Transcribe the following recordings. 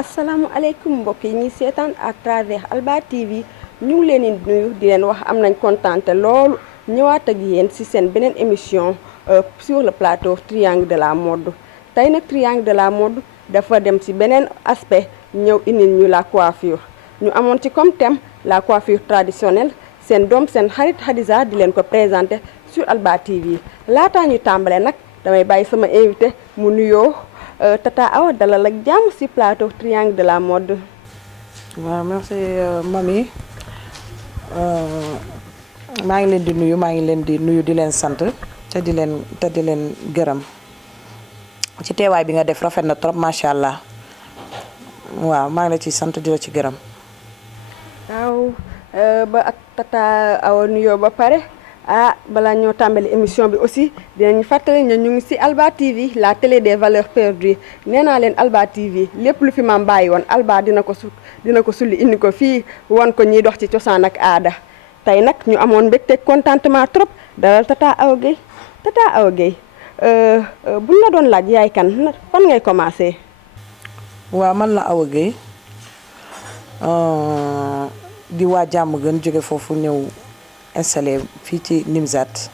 asalaamaaleykum mbokk yi ñuy seetaan à travers Alba TV ñu ngi leen di nuyu di leen wax am nañ kontaante loolu ñëwaat ak yéen ci seen beneen émission sur le plateau Triangle de la mode tey nag Triangle de la mode dafa dem ci beneen aspect ñëw indil ñu la coiffure ñu amoon ci comme thème la coiffure traditionnelle seen doom seen xarit Hadiza di leen ko présenté sur Alba TV laataa ñu tàmbale nag damay bàyyi sama invité mu nuyoo Tata Awa dalal ak jàmm ci plateau Triangle de la mode. waaw merci mami maa ngi leen di nuyu di leen sant te di leen gërëm ci teewaay bi nga def rafet na trop macha allah waaw maa ngi la ciy sant di la ci gërëm. waaw ba ak Tata Awa nuyoo ba pare. balaa ñoo tàmbali émission bi aussi dinañ fàttali ñu ngi ci Alba TV la télé des valeurs perdues nee naa leen Alba TV lépp lu fi maam bàyyi woon Alba dina ko sulli indi ko fii won ko ñiy dox ci cosaan ak aada tey nag ñu amoon mbégte contentement trop dalal Tata Awa Gueye Tata Awa Gueye buñ la doon laaj yaay kan fan ngay commencé. waaw man la Awa Gueye di waa jàmm gën jóge foofu ñëw installé fii ci Nimzat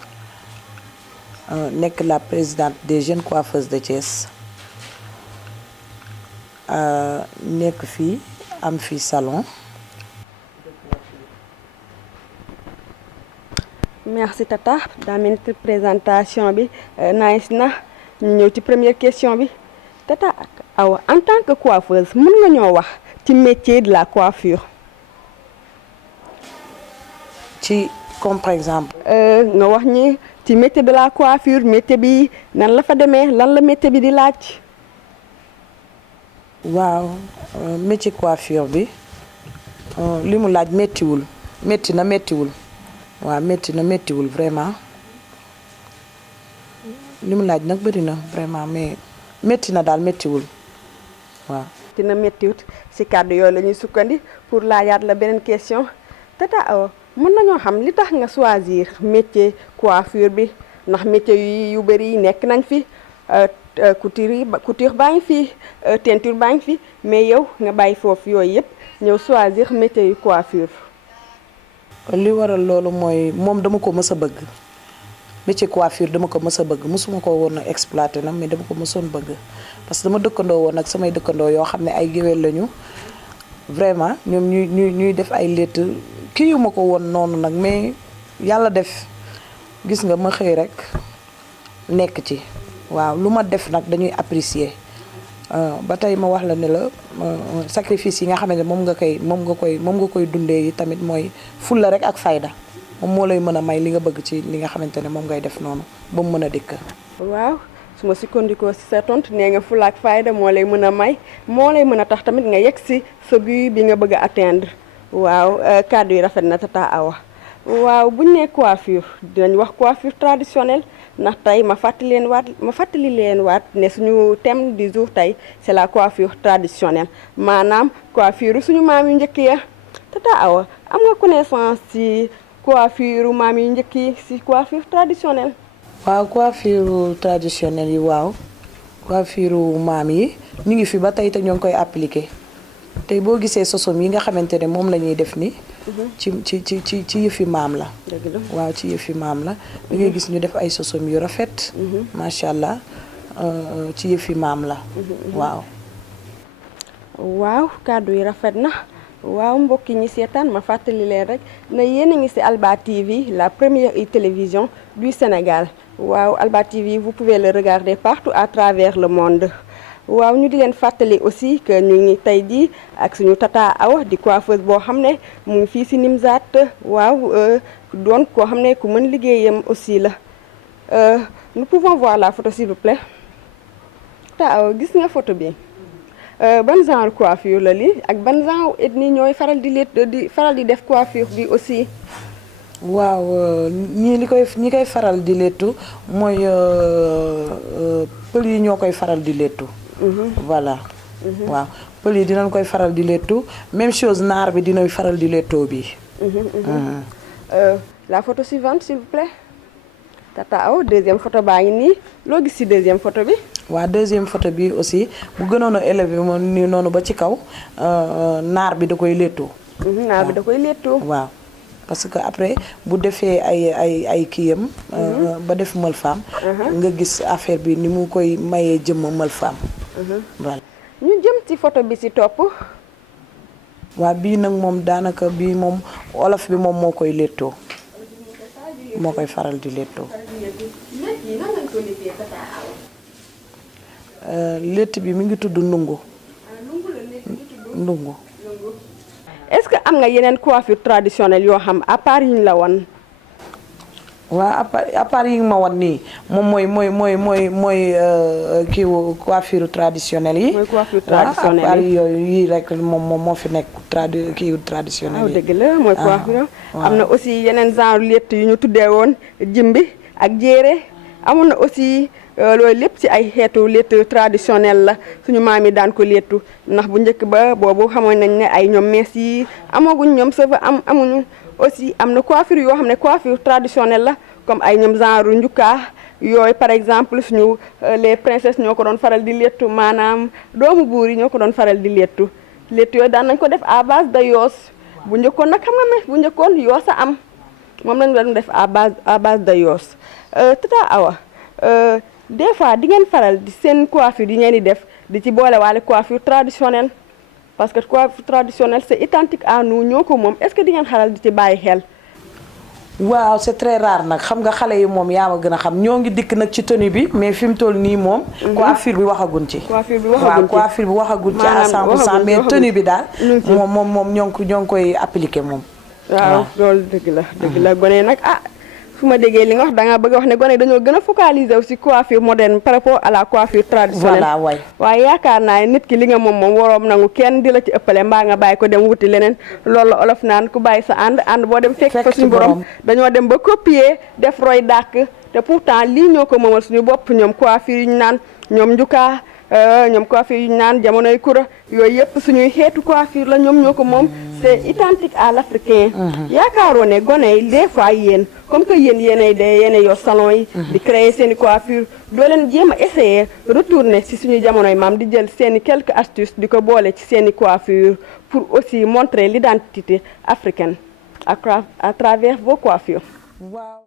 nekk la présidente des jeunes coiffeuses de Thiès nekk fii am fii salon. merci Tata daa mel ni présentation bi nice na ñu ñëw ci première question bi Tata Awa en tant que coiffeuse mën nga ñoo wax ci métier de la coiffure. ci comme par exemple. nga wax ñi ci métier de la coiffure métier bi nan la fa demee lan la métier bi di laaj. waaw métier coiffure bi li mu laaj méttiwul waaw méttiwul vraiment li mu laaj nag bëri na vraiment mais métti na daal méttiwul waaw. dina méttiwut ci kàddu yooyu la ñuy sukkandi pour laajaat la beneen question Tata Awa. mën nañoo xam li tax nga choisir métier coiffure bi ndax métier yu bëri yi nekk nañ fi couture baa ngi fi teinture baa ngi fi mais yow nga bàyyi foofu yooyu yëpp ñëw choisir métier yu coiffure. li waral loolu mooy moom dama ko mës a bëgg métier coiffure dama ko mës a bëgg mësuma ko woon a exploité nag mais dama ko mësoon bëgg parce que dama dëkkandoo woon ak samay dëkkandoo yoo xam ne ay géwél lañu vraiment ñoom ñuy def ay létt kii yu ma ko woon noonu nag mais yàlla def gis nga ma xëy rek nekk ci waaw lu ma def nag dañuy apprécier ba tey ma wax la ne la sacrifice yi nga xamante ne moom nga koy dundee yi tamit mooy fulla rek ak fayda moom moo lay mën a may li nga bëgg ci li nga xamante ne moom ngay def noonu ba mu mën a dikk. waaw su ma sukkandikoo ci sa tontu nee nga fulla ak fayda moo lay mën a may moo lay mën a tax tamit nga yegg ci sa but bi nga bëgg a atteindre. waaw kàddu yi rafet na Tata Awa waaw buñ ne coiffure dinañ wax coiffure traditionnelle ndax tey ma fàttali leen waat ne suñu thème du jour tey c'est la coiffure traditionnelle maanaam coiffure suñu maam yu njëkk ya Tata Awa am nga connaissance ci coiffure maam yu njëkk yi ci coiffure traditionnelle. waaw coiffure traditionnelle yi waaw coiffure maam yi ñu ngi fi ba tey te ñoo ngi koy appliquer. tey boo gisee sosom yi nga xamante ne moom la ñuy def ni ci yëfi maam la. waaw ci yëfi maam la. da ngay gis ñu def ay sosom yu rafet. macha allah ci yëfi maam la. waaw kàddu yi rafet na waaw mbokk yi ñi seetaan ma fàttali leen rek na yéen a ngi ci Alba TV la première télévision du Sénégal waaw Alba TV vous pouvez le regarder partout à travers le monde. waaw ñu di leen fàttali aussi que ñu ngi tey jii ak suñu Tata Awa di coiffeuse boo xam ne mu ngi fii ci Nimzat waaw doon koo xam ne ku mën liggéeyam aussi la nous pouvons voir la photo s'il vous plaît Tata Awa gis nga photo bi ban genre coiffure la lii ak ban genre ethnie ñooy faral di def coiffure bi aussi. waaw ñi koy faral di lettu mooy pël yi ñoo koy faral di lettu. voilà. waaw pël yi dinañ koy faral di lettu même chose naar bi dinañ faral di lettoo bi. La photo suivante s'il vous plaît. Tata Awa deuxième photo baa ngi nii loo gis ci deuxième photo bi. waaw deuxième photo bi aussi bu gënoon a élevé moom nii noonu ba ci kaw naar bi da koy lettoo. naar bi da koy lettoo. waaw parce que après bu defee ay kiyam. ba def mël femme. nga gis affaire bi ni mu koy mayee jëmm mël femme. voilà. ñu jëm ci photo bi ci topp. waaw bii nag moom daanaka bii moom olof bi moom moo koy lettoo. moo koy faral di lettoo. létt bi mi ngi tudd ndungu. ndungu. est-ce que am nga yeneen coiffure traditionnelle yoo xam à part yi ñu la wan. waaw à part yi nga ma wan nii moom mooy kii coiffure traditionnelle yi. mooy coiffure traditionnelle yi à part yooyu yii rek moom moo fi nekk kii traditionnelle yi. dëgg la mooy coiffure. am na aussi yeneen genre létt yu ñu tuddee woon jimbi ak jéere amoon na aussi loolu lépp ci ay xeetu létt traditionnelle la suñu maam yi daan ko léttu ndax bu njëkk ba boobu xamoon nañ ne ay ñoom mees yi amaguñ ñoom sëfa amuñu. aussi am na coiffure yoo xam ne coiffure traditionnelle la comme ay ñoom genre njukkaa yooyu par exemple suñu les princesses ñoo ko doon faral di léttu maanaam doomu buur yi ñoo ko doon faral di léttu yooyu daan nañ ko def à base de yoos bu njëkkoon nag xam nga ne bu njëkkoon yoos a am moom lañu doon def à base de yoos. Tata Awa des fois di ngeen faral di seen coiffure yi ngeen di def di ci boole waale coiffure traditionnelle. parce que coiffure traditionnelle c'est identique à nous ñoo ko moom est-ce que di ngeen xaral di ci bàyyi xel. waaw c'est très rare nag xam nga xale yi moom yaa ma gën a xam ñoo ngi dikk nag ci tenue bi mais fi mu toll nii moom. coiffure bi waxaguñ ci. coiffure bi waxaguñ ci waaw coiffure bi waxaguñ ci à 100% mais tenue bi daal. moom ñoo ngi koy appliquer moom. waaw loolu dëgg la gone nag fu ma déggee li nga wax da nga bëgg a wax ne gone dañoo gën a focaliser aussi coiffure moderne par rapport à la coiffure traditionnelle. voilà waay. waaye yaakaar naa nit ki li nga moom waroom nangu kenn di la ci ëppale mbaa nga bàyyi ko dem wuti leneen loolu la olof naan ku bàyyi sa ànd boo dem fekk fa suñu borom dañoo dem ba copier def roy dàkk te pourtant lii ñoo ko moomal suñu bopp ñoom coiffure yu ñu naan ñoom njukaa ñoom coiffure yu ñu naan jamonoy kura yooyu yëpp suñuy xeetu coiffure la ñoom ñoo ko moom c'est identique à l'africain. yaakaaroo ne gone yi des fois yéen comme que yéenay yor salon yi. di créer seen i coiffure doo leen jéem a essayer retourner si suñu jamonoy maam di jël seen i quelques astuces di ko boole ci seen i coiffure pour aussi montrer l'identité africaine à travers vos coiffures. waaw.